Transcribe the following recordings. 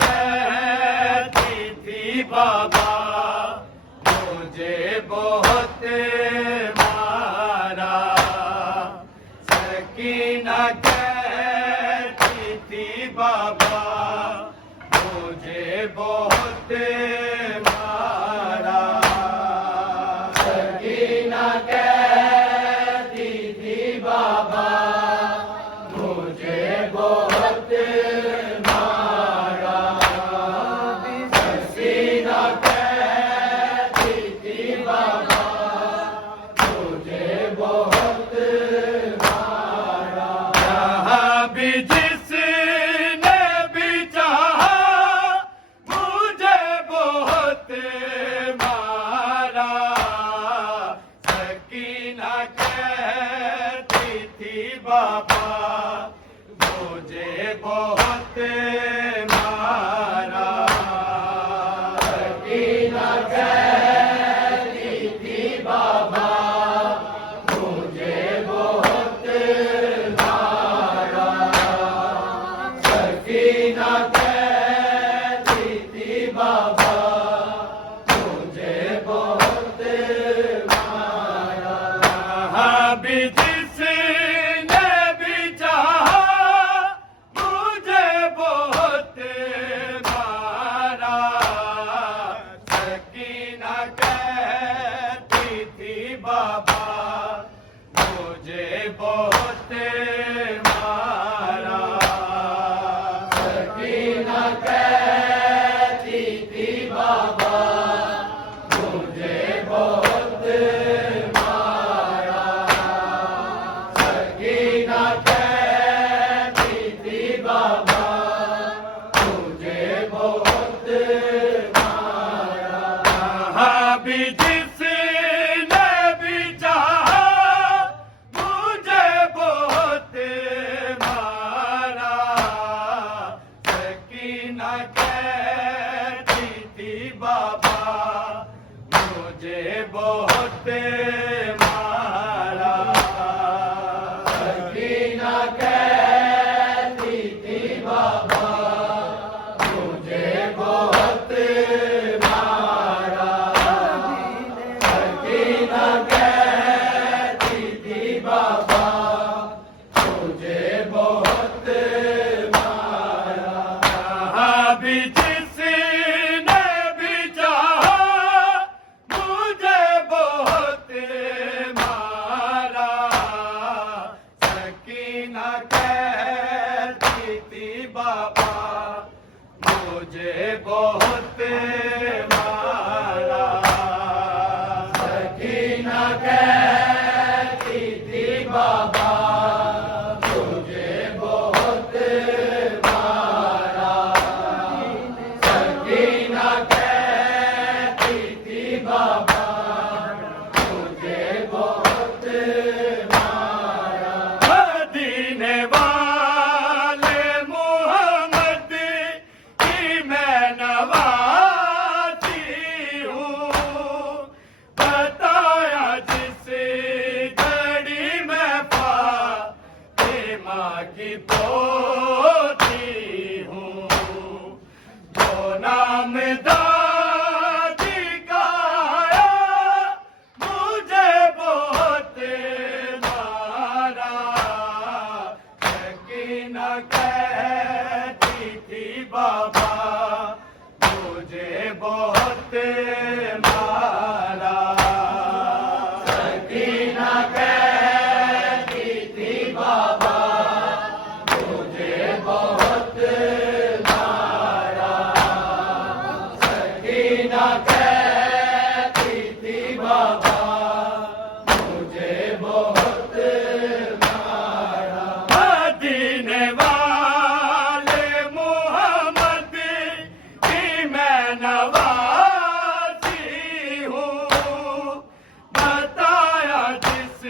कहती थी बाबा मुझे बहुत मारा। सकीना कहती थी बाबा मुझे बहुत मारा। सकीना कहती थी बाबा मुझे बहुत मारा। सकीना कहती थी बाबा मुझे बहुत मारा। जहाँ भी जिसने भी चाहा मुझे बहुत मारा। सकीना कहती थी बाबा मुझे बहुत मारा। सकीना कहती थी बाबा मुझे बहुत मारा। सकीना कहती थी बाबा मुझे बहुत मारा। जहाँ भी जिसने भी चाहा मुझे बहुत मारा। सकीना कहती थी बाबा मुझे बहुत मारा। सकीना कहती थी बाबा मुझे बहुत मारा। सकीना कहती थी बाबा मुझे बहुत मारा। जहाँ भी जिसने भी चाहा मुझे बहुत मारा। सकीना कहती थी बाबा मुझे बहुत मारा। सकीना कहती थी बाबा मुझे बहुत मारा। सकीना कहती थी बाबा मुझे बहुत मारा। जहाँ भी जिसने भी चाहा मुझे बहुत मारा। सकीना कहती थी बाबा मुझे बहुत मारा। सकीना कहती थी बाबा मुझे बहुत मारा। सकीना कहती थी बाबा मुझे बहुत मारा। मदीने वाले मोहम्मद की मैं नवाजी हूँ। बताया जिस घड़ी में फातिमा की पोती हूँ। जो नाम दादी का आया मुझे बहुत मारा। सकीना कहती थी बाबा मुझे बहुत मारा। सकीना कहती थी बाबा मुझे बहुत मारा। सकीना कहती थी बाबा मुझे बहुत मारा। मदीने वाले मोहम्मद की मैं नवाजी हूँ। बताया जिस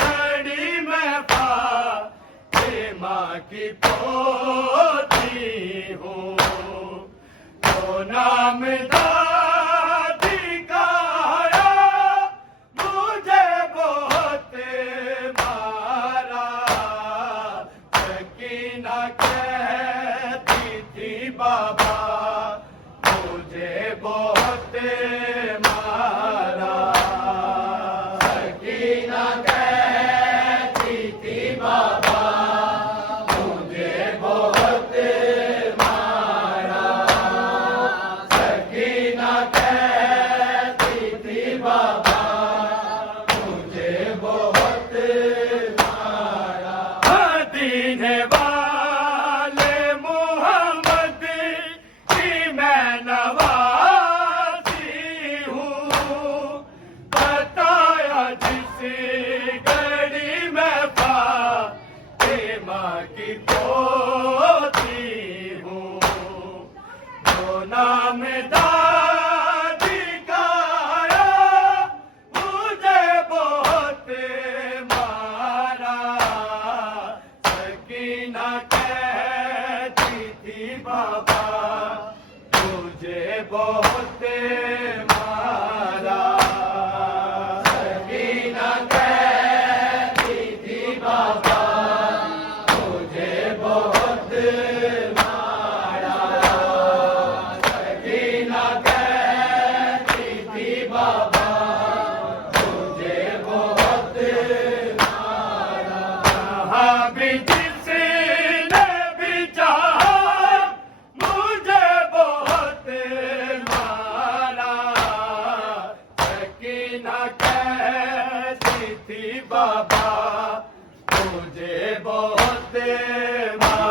घड़ी में फातिमा की पोती हूँ। तो नाम दादी का आया मुझे बहुत मारा। सकीना कहती थी बाबा बाबा मुझे बहुत मारा। सकीना कहती थी बाबा मुझे बहुत मारा। सकीना कहती थी बाबा मुझे बहुत मारा। मदीने वाले मोहम्मद की मैं नवासी हूँ। बताया जिस घड़ी में फातिमा की पोती हूँ। जो नाम दादी का आया मुझे बहुत मारा। सकीना कहती थी बाबा मुझे बहुत मारा। सकीना कहती थी बाबा मुझे बहुत मारा। सकीना कहती थी बाबा मुझे बहुत मारा। जहाँ भी जिसने भी चाहा मुझे बहुत मारा। सकीना कहती थी बाबा मुझे बहुत मारा।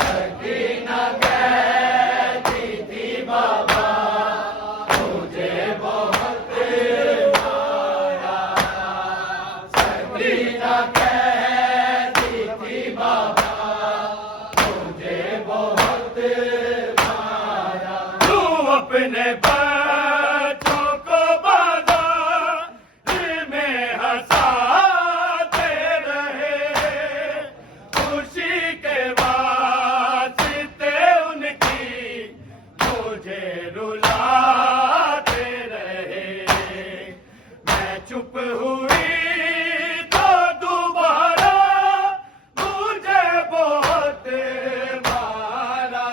सकीना कहती थी बाबा मुझे बहुत मारा। सकीना कहती थी बाबा मुझे बहुत मारा। तू अपने बच्चों को बाजार में हंसाते रहे। खुशी के वास्ते उनकी मुझे रुलाते रहे। मैं चुप हुई तो दोबारा मुझे बहुत मारा।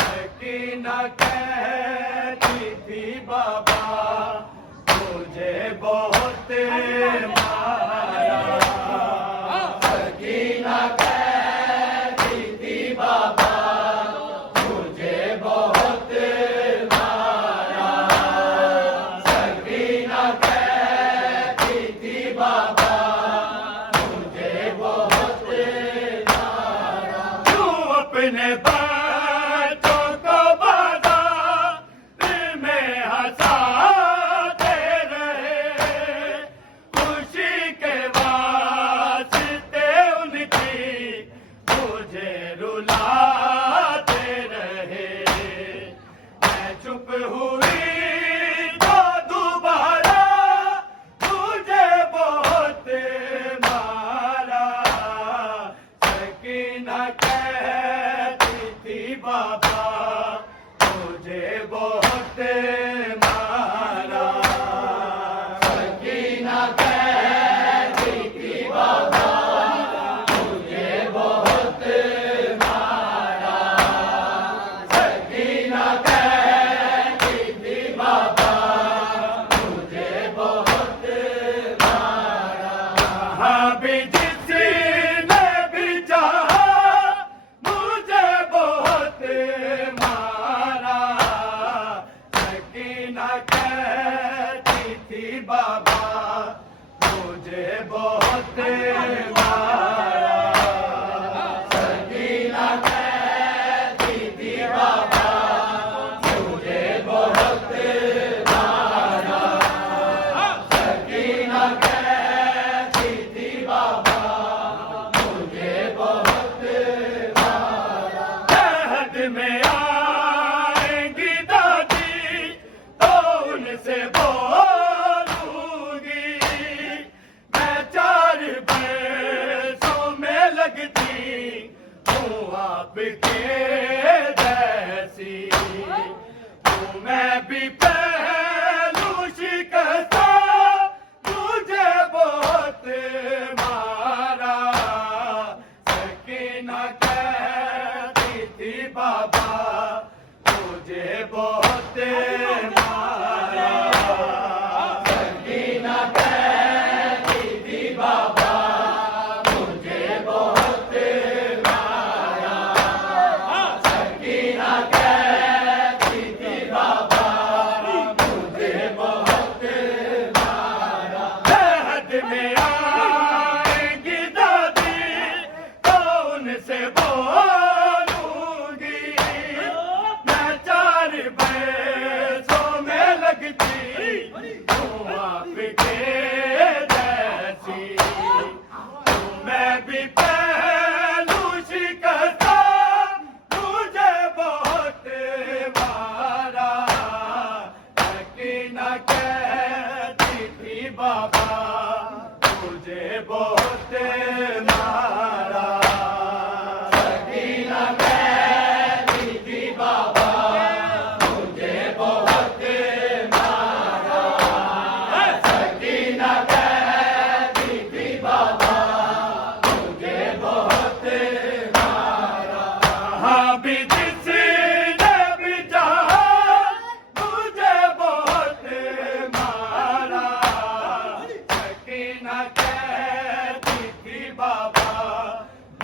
सकीना कहती थी बाबा मुझे बहुत मारा। सकीना कहती थी बाबा मुझे बहुत मारा। सकीना कहती थी बाबा मुझे बहुत मारा। तू अपने बच्चों को बाजार में हंसाते रहे। खुशी के वास्ते उनकी मुझे रुलाते रहे। मैं चुप हुई तो दोबारा मुझे बहुत मारा। सकीना कहती थी बाबा मुझे बहुत मारा। सकीना कहती थी बाबा मुझे बहुत मारा। सकीना कहती थी बाबा मुझे बहुत मारा। जहाँ भी जिसने भी चाहा मुझे बहुत मारा। सकीना कहती थी बाबा मुझे बहुत मारा। सकीना कहती थी बाबा मुझे बहुत मारा। सकीना कहती थी बाबा मुझे बहुत मारा। जहद में आएंगी दादी तो उनसे बोलूंगी। मैं 4 पैसों में लगती हूँ आपके जैसी। हूँ मैं भी पहलू शिकस्ता मुझे बहुत मारा। सकीना कह बाबा मुझे बहुत मारा सकीना कहती थी बाबा मुझे बहुत मारा सकीना कहती थी बाबा मुझे बहुत मारा हद में आएगी दादी तो उनसे बोलूंगी मैं चार पैसों में लगती हूँ आपके जैसी मैं भी पहलू शिकस्ता मुझे बहुत मारा सकीना कहती थी बाबा मुझे बहुत मारा सकीना कहती थी बाबा मुझे बहुत मारा सकीना कहती थी बाबा मुझे बहुत मारा हाँ भी जिसने भी चाहा मुझे बहुत मारा सकीना कहती थी बाबा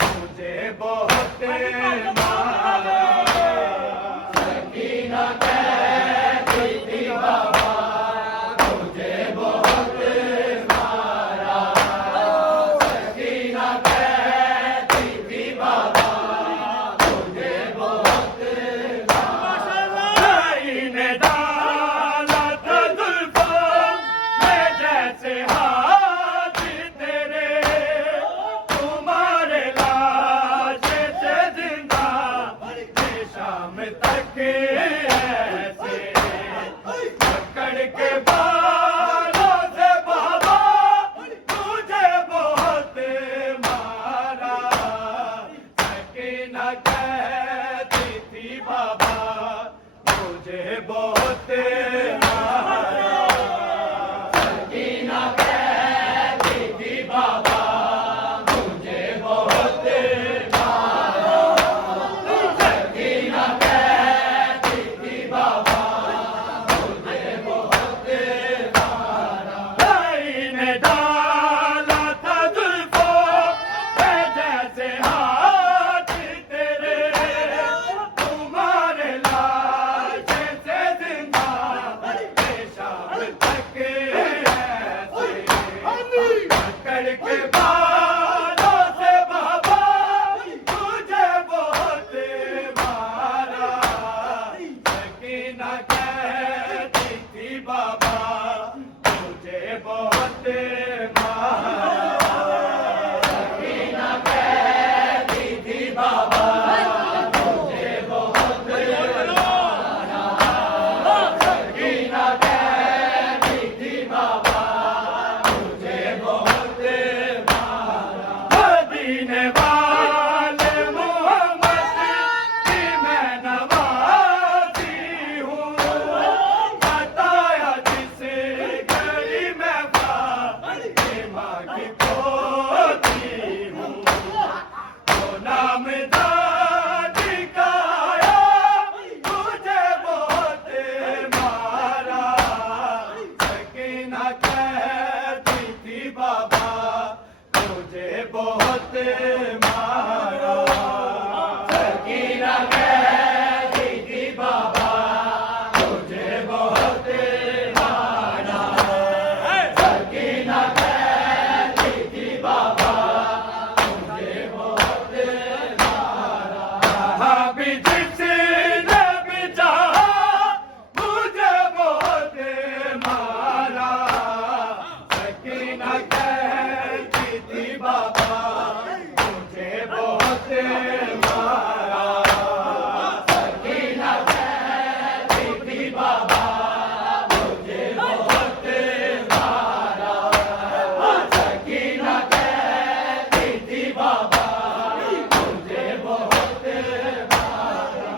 मुझे बहुत मारा सकीना कहती थी बाबा मुझे बहुत मारा सकीना कहती थी बाबा मुझे बहुत मारा इन्हें डाला था जुल्फों में जैसे हाथ तेरे तुम्हारे लाशे से जिंदा ये शाम तक ऐसे पकड़ के बालों से बाबा मुझे बहुत मारा सकीना कहती थी बाबा मुझे बहुत मारा सकीना कहती थी बाबा मुझे बहुत मारा सकीना कहती थी बाबा मुझे बहुत मारा इन्हें डाला था जुल्फों में जैसे हाथ तेरे तुम्हारे लाशे से जिंदा ये शाम तक ऐसे पकड़ के बालों से बाबा मुझे बहुत मारा सकीना कहती थी बाबा मुझे बहुत मारा सकीना कहती थी बाबा मुझे बहुत मारा सकीना कहती थी बाबा मुझे बहुत मारा मदीने वाले मोहम्मद की मैं नवाजी हूँ बताया जिसे गली में फातिमा की पोती हूँ तो नाम दादी का आया मुझे बहुत मारा सकीना कहती थी बाबा मुझे बहुत मारा सकीना कहती थी बाबा मुझे बहुत मारा सकीना कहती थी बाबा मुझे बहुत मारा हाँ भी जिसने भी चाहा मुझे बहुत मारा सकीना कहती थी बाबा मुझे बहुत मारा सकीना कहती थी बाबा मुझे बहुत मारा सकीना कहती थी बाबा मुझे बहुत मारा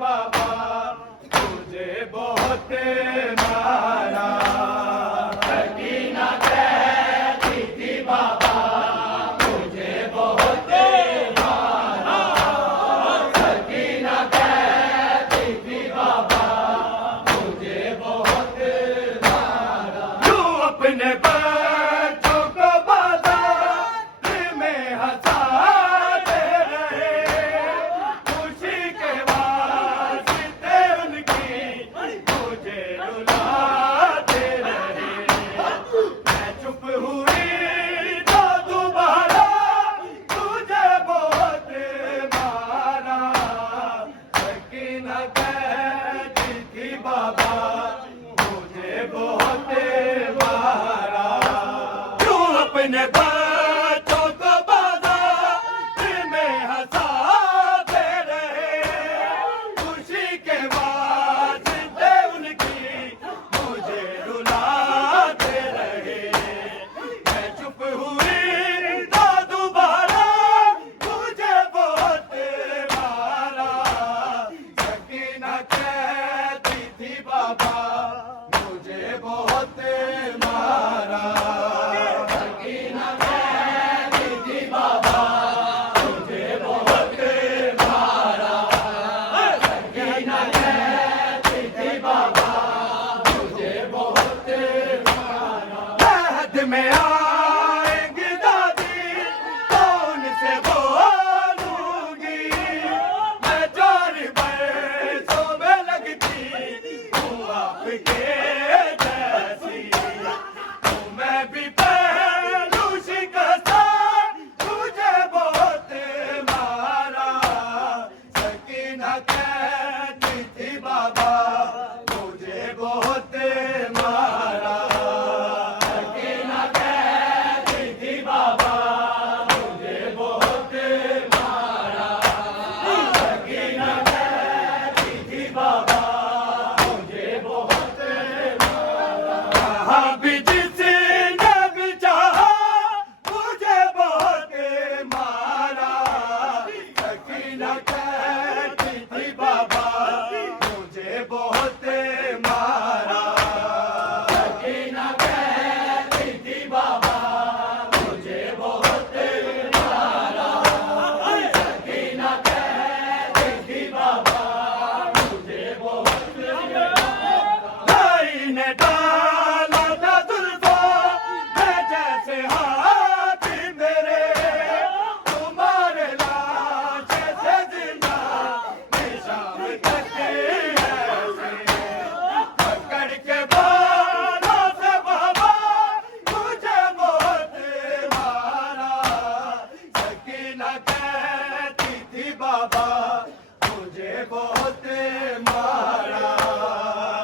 बाबा मुझे बहुत मारा। सकीना कहती थी बाबा मुझे बहुत मारा। सकीना कहती थी बाबा मुझे बहुत मारा। तू अपने बच्चों को बाजार में हंसाते रहे, खुशी के वास्ते उनकी मुझे रुलाते रहे। मैं चुप हुई तो दोबारा तुझे बहुत मारा। सकीना कहती थी बाबा मुझे बहुत मारा। तू अपने बच्चों को बाजार में हंसाते रहे, खुशी के वास्ते उनकी मुझे रुलाते रहे। मैं चुप हुई तो दोबारा मुझे बहुत मारा। सकीना कहती थी बाबा मुझे बहुत मारा। सकीना कहती थी बाबा मुझे बहुत मारा। सकीना कहती थी बाबा मुझे बहुत मारा। रहत में आएंगी दादी तो उनसे बोलूंगी, मैं 4 बरसों में लगती हूँ आपके जैसी। तो मैं भी पहलू शिकस्ता तुझे बहुत मारा। सकीना कहती थी बाबा मुझे बहुत मारा। सकीना कहती थी बाबा मुझे बहुत मारा। सकीना कहती थी बाबा मुझे बहुत मारा। कहाँ भी जिसने भी चाहा मुझे बहुत मारा। सकीना कहती थी बाबा मुझे बहुत मारा। सकीना कहती थी बाबा मुझे बहुत मारा। सकीना कहती थी बाबा मुझे बहुत मारा। भाई ने डाला था जुल्फों में जैसे हाथी मेरे, तुम्हारे लाश से जिंदा निशान तक ऐसे। पकड़ के बालों से बाबा मुझे बहुत मारा। सकीना कहती थी बाबा मुझे बहुत मारा।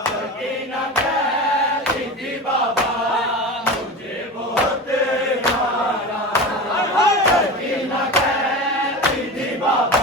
सकीना कहती थी बाबा मुझे बहुत मारा। सकीना कहती थी बाबा